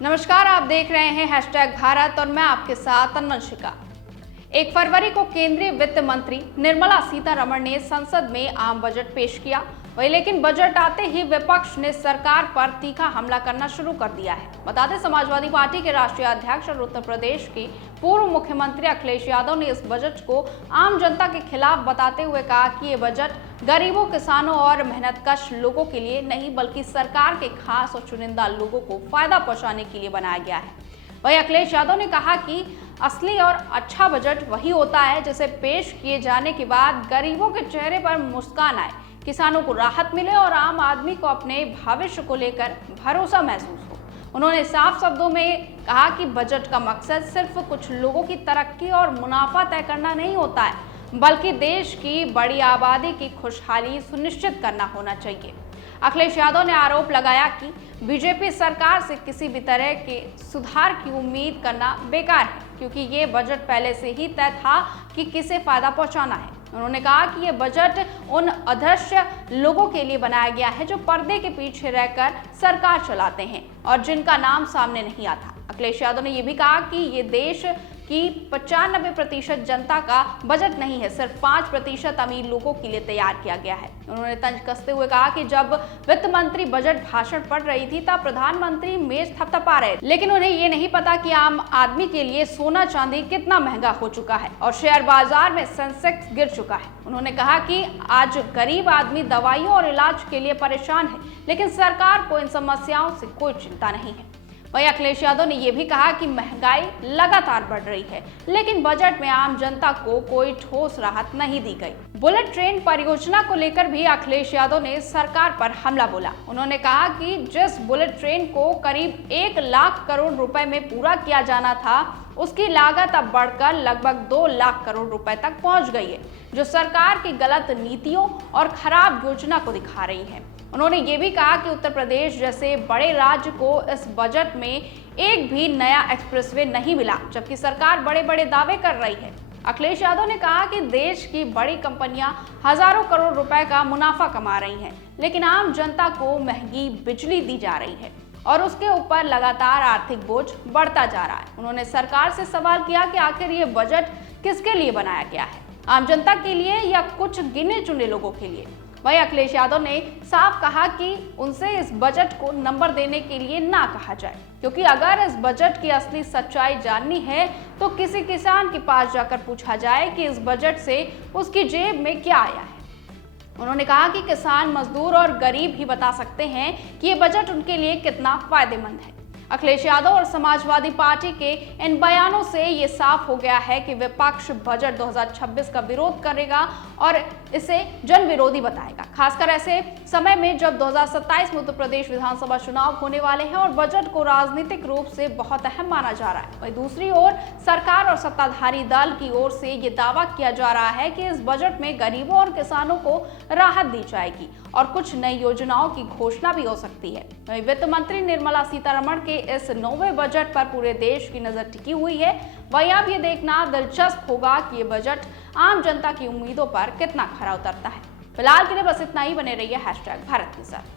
नमस्कार, आप देख रहे हैं हैशटैग भारत और मैं आपके साथ अनवंशिका। 1 फरवरी को केंद्रीय वित्त मंत्री निर्मला सीतारमण ने संसद में आम बजट पेश किया। वही लेकिन बजट आते ही विपक्ष ने सरकार पर तीखा हमला करना शुरू कर दिया है। बता दें, समाजवादी पार्टी के राष्ट्रीय अध्यक्ष और उत्तर प्रदेश के पूर्व मुख्यमंत्री अखिलेश यादव ने इस बजट को आम जनता के खिलाफ बताते हुए कहा कि ये बजट गरीबों, किसानों और मेहनतकश लोगों के लिए नहीं बल्कि सरकार के खास और चुनिंदा लोगों को फायदा पहुंचाने के लिए बनाया गया है। वहीं अखिलेश यादव ने कहा कि असली और अच्छा बजट वही होता है जिसे पेश किए जाने के बाद गरीबों के चेहरे पर मुस्कान आए, किसानों को राहत मिले और आम आदमी को अपने भविष्य को लेकर भरोसा महसूस हो। उन्होंने साफ शब्दों में कहा कि बजट का मकसद सिर्फ कुछ लोगों की तरक्की और मुनाफा तय करना नहीं होता है, बल्कि देश की बड़ी आबादी की खुशहाली सुनिश्चित करना होना चाहिए। अखिलेश यादव ने आरोप लगाया कि बीजेपी सरकार से किसी भी तरह के सुधार की उम्मीद करना बेकार है, क्योंकि ये बजट पहले से ही तय था कि किसे फायदा पहुंचाना है। उन्होंने कहा कि ये बजट उन अदृश्य लोगों के लिए बनाया गया है जो पर्दे के पीछे रहकर सरकार चलाते हैं और जिनका नाम सामने नहीं आता। अखिलेश यादव ने यह भी कहा कि ये देश की 95% जनता का बजट नहीं है, सिर्फ 5% अमीर लोगों के लिए तैयार किया गया है। उन्होंने तंज कसते हुए कहा कि जब वित्त मंत्री बजट भाषण पढ़ रही थी तब प्रधानमंत्री मेज थपथपा रहे, लेकिन उन्हें ये नहीं पता कि आम आदमी के लिए सोना चांदी कितना महंगा हो चुका है और शेयर बाजार में सेंसेक्स गिर चुका है। उन्होंने कहा कि आज गरीब आदमी दवाइयों और इलाज के लिए परेशान है, लेकिन सरकार को इन समस्याओं से कोई चिंता नहीं है। वहीं अखिलेश यादव ने यह भी कहा कि महंगाई लगातार बढ़ रही है, लेकिन बजट में आम जनता को कोई ठोस राहत नहीं दी गई। बुलेट ट्रेन परियोजना को लेकर भी अखिलेश यादव ने सरकार पर हमला बोला। उन्होंने कहा कि जिस बुलेट ट्रेन को करीब 1 लाख करोड़ रुपए में पूरा किया जाना था, उसकी लागत अब बढ़कर लगभग 2 लाख करोड़ रुपए तक पहुंच गई है, जो सरकार की गलत नीतियों और खराब योजना को दिखा रही है। उन्होंने ये भी कहा कि उत्तर प्रदेश जैसे बड़े राज्य को इस बजट में एक भी नया एक्सप्रेसवे नहीं मिला, जबकि सरकार बड़े बड़े दावे कर रही है। अखिलेश यादव ने कहा कि देश की बड़ी कंपनियां हजारों करोड़ रुपए का मुनाफा कमा रही हैं, लेकिन आम जनता को महंगी बिजली दी जा रही है और उसके ऊपर लगातार आर्थिक बोझ बढ़ता जा रहा है। उन्होंने सरकार से सवाल किया कि आखिर ये बजट किसके लिए बनाया गया है, आम जनता के लिए या कुछ गिने चुने लोगों के लिए। वहीं अखिलेश यादव ने साफ कहा कि उनसे इस बजट को नंबर देने के लिए ना कहा जाए, क्योंकि अगर इस बजट की असली सच्चाई जाननी है तो किसी किसान के पास जाकर पूछा जाए कि इस बजट से उसकी जेब में क्या आया है। उन्होंने कहा कि किसान, मजदूर और गरीब ही बता सकते हैं कि ये बजट उनके लिए कितना फायदेमंद है। अखिलेश यादव और समाजवादी पार्टी के इन बयानों से ये साफ हो गया है कि विपक्ष बजट 2026 का विरोध करेगा और इसे जन विरोधी बताएगा, खासकर ऐसे समय में जब 2027 में उत्तर प्रदेश विधानसभा चुनाव होने वाले हैं और बजट को राजनीतिक रूप से बहुत अहम माना जा रहा है। वहीं दूसरी ओर सरकार और सत्ताधारी दल की ओर से ये दावा किया जा रहा है कि इस बजट में गरीबों और किसानों को राहत दी जाएगी और कुछ नई योजनाओं की घोषणा भी हो सकती है। वहीं वित्त मंत्री निर्मला सीतारमण के इस नौवें बजट पर पूरे देश की नजर टिकी हुई है। वहीं अब ये देखना दिलचस्प होगा कि ये बजट आम जनता की उम्मीदों पर कितना खरा उतरता है। फिलहाल के लिए बस इतना ही। बने रहिए हैशटैग भारत के साथ।